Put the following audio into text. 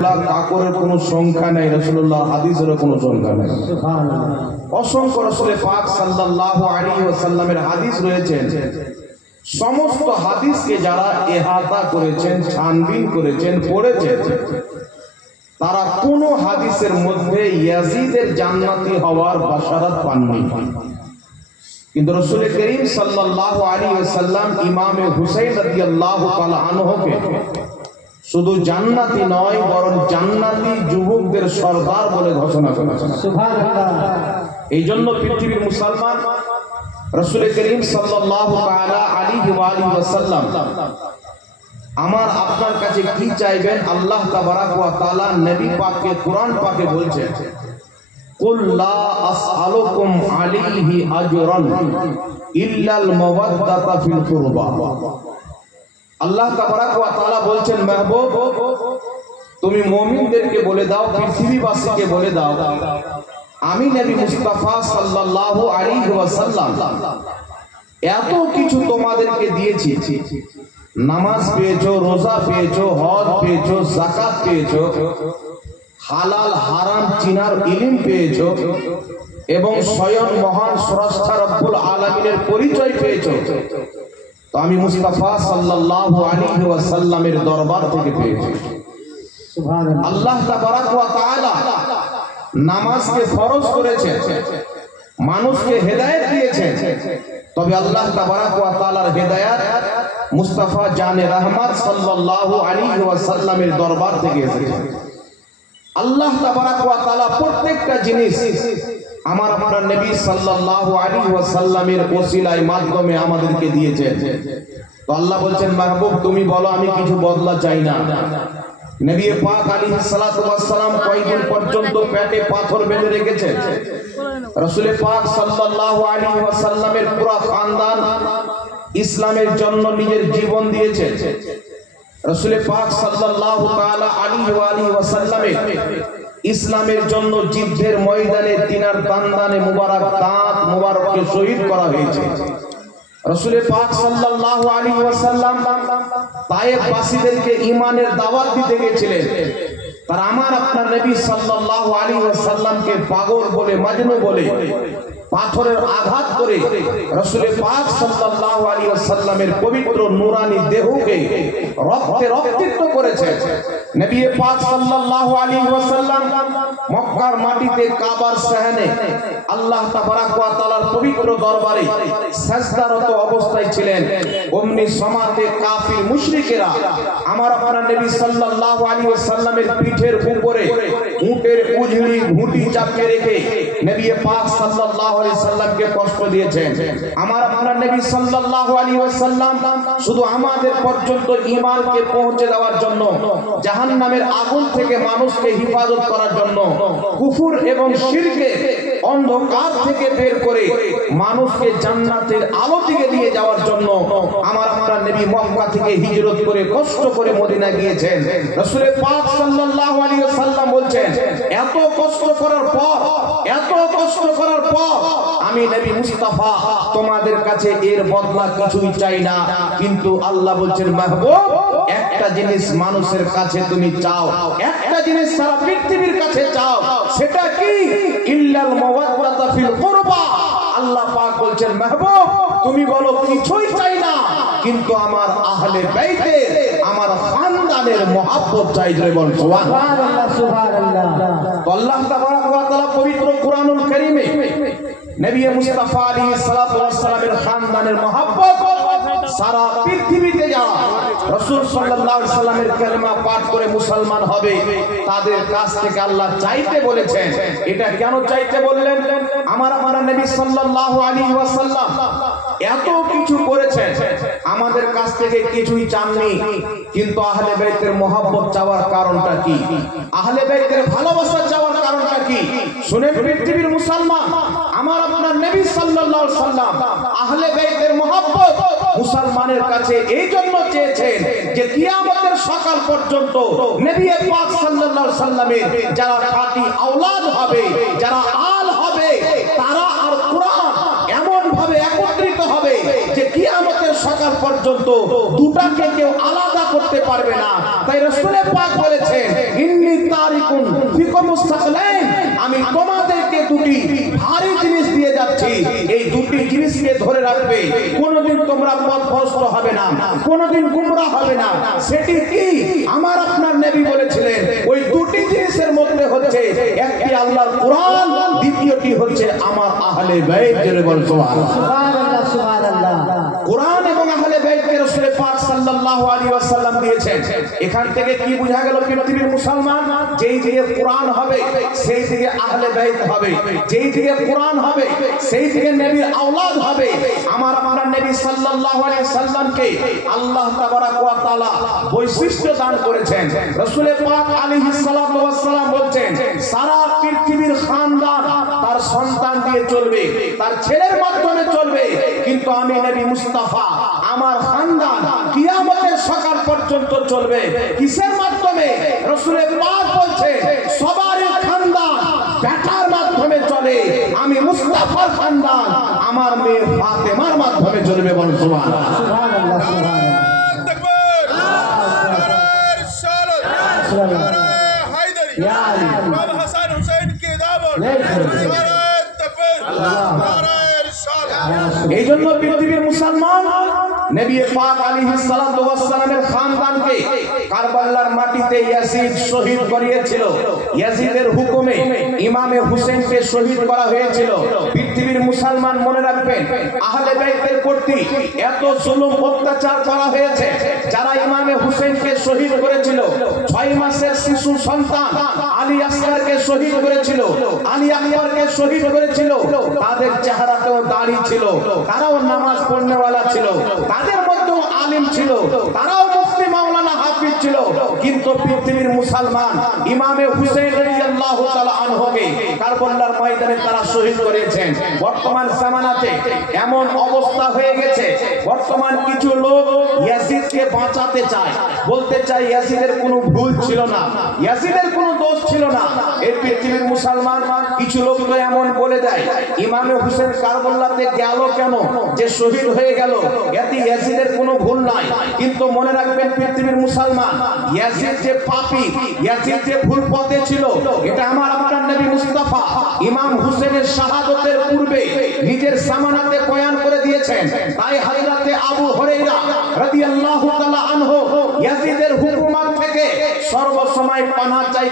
কাকরের কোনো সংখ্যা নাই, রাসূলুল্লাহ হাদিসের কোনো সংখ্যা নাই। অসংখ্য রাসূল পাক সাল্লাল্লাহু আলাইহি ওয়াসাল্লামের হাদিস রয়েছে। সমস্ত হাদিসকে যারা ইহাতা করেছেন, ছানবিন করেছেন, পড়েছেন, তারা কোন হাদিসের মধ্যে ইয়াজিদের জান্নাতি হওয়ার বাশারাত পাননি। কিন্তু রাসূল করিম সাল্লাল্লাহু আলাইহি ওয়াসাল্লাম ইমামে হুসাইন রাদিয়াল্লাহু তাআলা আনহুকে শুধু জান্নাতি নয়, বরং জান্নাতি যুবকদের সরদার বলে ঘোষণা করেছেন। সুবহানাল্লাহ। এই জন্য পৃথিবীর মুসলমান রাসূল করিম সাল্লাল্লাহু তাআলা আলাইহি ওয়াসাল্লাম আমার আপনার কাছে কি চাইবেন, আল্লাহ তাবারাক ওয়া তাআলা নবী পাককে কুরআন পাকে বলছেন, কুল লা আসআলুকুম আলাইহি আজরান ইল্লাল মাওয়াদ্দাতা ফিল কুরবা। আল্লাহ তাবারাক ওয়া তাআলা বলছেন, মাহবুব তুমি মুমিনদেরকে বলে দাও, পৃথিবীবাসীকে বলে দাও, আমি নবী মুস্তাফা সাল্লাল্লাহু আলাইহি ওয়াসাল্লাম এত কিছু তোমাদেরকে দিয়েছি। নামাজ পেয়েছো, রোজা পেয়েছো, হজ পেয়েছো, যাকাত পেয়েছো, হালাল হারাম চিনার ইলম পেয়েছো, এবং স্বয়ং মহান স্রষ্টা রব্বুল আলামিনের পরিচয় পেয়েছো। তো আমি মুস্তাফা সাল্লাল্লাহু আলাইহি ওয়াসাল্লামের দরবার থেকে পেয়েছি। সুবহানাল্লাহ। আল্লাহ তাবারাক ওয়া তাআলা নামাজকে ফরজ করেছেন, মানুষকে হেদায়েত দিয়েছেন, তবে আল্লাহ তাবারাক ওয়া তাআলার হেদায়েত মুস্তাফা জানে রহমত সাল্লাল্লাহু আলাইহি ওয়াসাল্লামের দরবার থেকে এসেছে। আল্লাহ তাবারাক ওয়া তাআলা প্রত্যেকটা জিনিস আমার আপনার নবী সাল্লাল্লাহু আলাইহি ওয়াসাল্লামের ওসিলায় মাধ্যমে আমাদেরকে দিয়েছেন। তো আল্লাহ বলছেন, মাহবুব তুমি বলো আমি কিছু বদলা চাই না। নবী পাক আলাইহিস সালাতু ওয়াস সালাম কয়েকদিন পর্যন্ত পেটে পাথর বেঁধে রেখেছেন। রাসূল পাক সাল্লাল্লাহু আলাইহি ওয়াসাল্লামের পুরো খানদান ইসলামের জন্য নিজের জীবন দিয়েছে। রাসূল পাক সাল্লাল্লাহু তাআলা আলাইহি ওয়াসাল্লামের ইসলামের জন্য যুদ্ধের ময়দানে তিনার দান্দানে মুবারক দাঁত মুবারককে শহীদ করা হয়েছে। রাসূল পাক সাল্লাল্লাহু আলাইহি ওয়াসাল্লাম তায়েফ বাসীদেরকে ঈমানের দাওয়াত দিতে গিয়েছিলেন। তার আমার আপনার নবী সাল্লাল্লাহু আলাইহি ওয়াসাল্লামকে পাগল বলে, মাজনু বলে পাথরের আঘাত করে রাসূল পাক সাল্লাল্লাহু আলাইহি ওয়াসাল্লামের পবিত্র নূরানি দেহকে রক্তে রক্তিত করেছে। নবী পাক সাল্লাল্লাহু আলাইহি ওয়াসাল্লাম মক্কার মাটিতে কাবার সাহানে আল্লাহ তাবারাক ওয়া তাআলার পবিত্র দরবারে সিজদারত অবস্থায় ছিলেন। অমনি সমাতে কাফির মুশরিকেরা আমার আপনার নবী সাল্লাল্লাহু আলাইহি ওয়াসাল্লামের পিঠের উপরে উটের উজড়ি ঘুঁটি চাপিয়ে রেখে নবী পাক সাল্লাল্লাহু আলাইহি ওয়াসাল্লামকে কষ্ট দিয়েছেন। আমার আপনার নবী সাল্লাল্লাহু আলাইহি ওয়াসাল্লাম শুধু আমাদের পর্যন্ত ঈমানকে পৌঁছে দেওয়ার জন্য, জাহান্নামের আগুন থেকে মানুষকে হেফাজত করার জন্য, কুফর এবং শিরকে অন্ধকার থেকে বের করে মানুষকে জান্নাতের আলো দিকে নিয়ে যাওয়ার জন্য আমার আপনার নবী মক্কা থেকে হিজরত করে কষ্ট করে মদিনা গিয়েছেন। রাসূল পাক সাল্লাল্লাহু আলাইহি ওয়াসাল্লাম বলছেন, এত কষ্ট করার পর আমি নবী মুস্তাফা তোমাদের কাছে এর বদলা কিছুই চাই না। কিন্তু আল্লাহ বলছেন, মাহবুব একটা জিনিস মানুষের কাছে তুমি চাও, একটা জিনিস সারা পৃথিবীর কাছে চাও, সেটা কি? ইল্লাল মাওয়াদ্দাতা ফিল কুরবা। আল্লাহ পাক বলছেন, মাহবুব তুমি বলো কিছুই চাই না, কিন্তু আমার আহলে বাইতে, আমার খানদানের মহব্বত চাই। জয় বল সুবহানাল্লাহ। সুবহানাল্লাহ। তো আল্লাহ তাবারাক ওয়া তাআলা পবিত্র কুরআনুল কারীমে নবী মুস্তাফা আলাইহিস সালাতু ওয়াস সালামের খানদানের মহব্বত সারা পৃথিবীতে যারা রাসূল সাল্লাল্লাহু আলাইহি সাল্লামের কালেমা পাঠ করে মুসলমান হবে তাদের কাছ থেকে আল্লাহ চাইতে বলেছেন। এটা কেন চাইতে বললেন? আমার নবী সাল্লাল্লাহু আলাইহি ওয়াসাল্লাম এত কিছু করেছেন, আমাদের কাছ থেকে কিছুই চাননি, কিন্তু আহলে বাইতের মহব্বত চাওয়ার কারণটা কি? আহলে বাইতের ভালোবাসা চাওয়ার কারণটা কি? শুনেন পৃথিবীর মুসলমান, আমার আপনার নবী সাল্লাল্লাহু আলাইহি সাল্লাম আহলে বাইতের মহব্বত মুসলমানের কাছে এই জন্য চেয়েছেন যে কিয়ামতের সকাল পর্যন্ত নবী পাক সাল্লাল্লাহু আলাইহি সাল্লামের যারা খাঁটি আওলাদ হবে, যারা আল হবে, তারা আর কুরআন এমন ভাবে একত্রিত হবে যে কিয়ামতের সকাল পর্যন্ত দুটাকে কেউ আলাদা করতে পারবে না। তাই রাসূল পাক বলেছেন, ইন্নী তারিকুন ফিকুমুস সাকলাইন, আমি তোমাদেরকে দুটি ভারী জিনিস দিয়ে যাচ্ছি, এই দুটি জিনিসকে ধরে রাখবে, কোনোদিন তোমরা পথভ্রষ্ট হবে না, কোনোদিন গুমরাহ হবে না। সেটি কি? আমার আপনার নবী বলেছিলেন ওই দুটি জিনিসের মধ্যে হচ্ছে একটি আল্লাহর কোরআন, দ্বিতীয়টি হচ্ছে আমার আহলে বাইত। জোরে বল সুবহানাল্লাহ। সুবহানাল্লাহ। কোরআন এবং আহলে বাইতকে রাসূল পাক সাল্লাল্লাহু আলাইহি ওয়াসাল্লাম দিয়েছেন। এখান থেকে কি বোঝা গেল? পৃথিবীর মুসলমান যেই দিকে কোরআন হবে সেই দিকে আহলে বাইত হবে, যেই দিকে কোরআন হবে সেই দিকে নবীর আওলাদ হবে। আমার আপনার নবী সাল্লাল্লাহু আলাইহি সাল্লামকে আল্লাহ তাবারাক ওয়া তাআলা বৈশিষ্ট্য দান করেছেন। রাসূল পাক আলাইহিস সালাতু ওয়াস সালাম বলছেন, সারা পৃথিবীর খানদান তার সন্তান দিয়ে চলবে, তার ছেলের মাধ্যমে চলবে, কিন্তু আমি নবী মুস্তাফা আমার খানদান কিয়ামতের সকাল পর্যন্ত চলবে। কিসের মাধ্যমে? রাসূল পাক বলছেন, সবার খানদান বেটার মাধ্যমে চলে, আমি মুস্তাফার খানদান আমার মেয়ে ফাতেমার মাধ্যমে চলবে। বল সুবহানাল্লাহ। সুবহানাল্লাহ। সুবহানাল্লাহ। তাকবীর। নারে রিসালাত, নারে হায়দারি, ইয়া আলী, বাবা হাসান হুসাইন কে দামন, নারে তাকবীর, নারে রিসালাত। এই জন্য পৃথিবীর মুসলমান নবী পাক আলাইহিস সালাতু ওয়াস সালামের খানদানকে কারবালার মাটিতে ইয়াজিদ শহীদ করিয়েছিল। ইয়াজিদের হুকুমে ইমামে হুসেনকে শহীদ করা হয়েছিল। পৃথিবীর মুসলমান মনে রাখবেন, আহলে বাইতের প্রতি এত জুলুম অত্যাচার করা হয়েছে। যারা ইমামে হুসেনকে শহীদ করেছিল, 6 মাসের শিশু সন্তান আলী আসগরকে শহীদ করেছিল, আলী আকবরকে শহীদ করেছিল, তাদের চেহারাতেও দাড়ি ছিল, তারাও নামাজ পড়নেওয়ালা ছিল, তাদের মধ্যেও আলিম ছিল, তারাও মুফতি মাওলানা হাফিজ ছিল। কিন্তু পৃথিবীর মুসলমান ইমামে হুসেন রাদিয়াল্লাহু তাআলা আনহুকে কারবালার ময়দানে তারা শহীদ করেছেন। বর্তমান জামানাতে এমন অবস্থা হয়ে গেছে, বর্তমান কিছু লোক ইয়াজিদকে বাঁচাতে চায়, বলতে চায় ইয়াজিদের কোনো ভুল ছিল না, ইয়াজিদের কোনো দোষ ছিল না। এই পৃথিবীর মুসলমান কিছু লোক তো এমন বলে দেয়, ইমামে হুসেন কারবালাতে গেল কেন, যে শহীদ হয়ে গেল, এতে ইয়াজিদের কোনো ভুল নাই। কিন্তু মনে রাখবেন পৃথিবীর মুসলমান, ইয়াজিদ যে পাপী, ইয়াজিদ যে ভুল পথে ছিল, এটা আমার আপনার নবী মুস্তাফা ইমাম হুসেনের শাহাদাতের পূর্বে নিজের জামানাতে বয়ান করে দিয়েছেন। তাই হযরতে আবু হুরায়রা রাদিয়াল্লাহু তাআলা আনহু ইয়াজিদের হুকুমত থেকে সর্বসময় পানাহ চাই।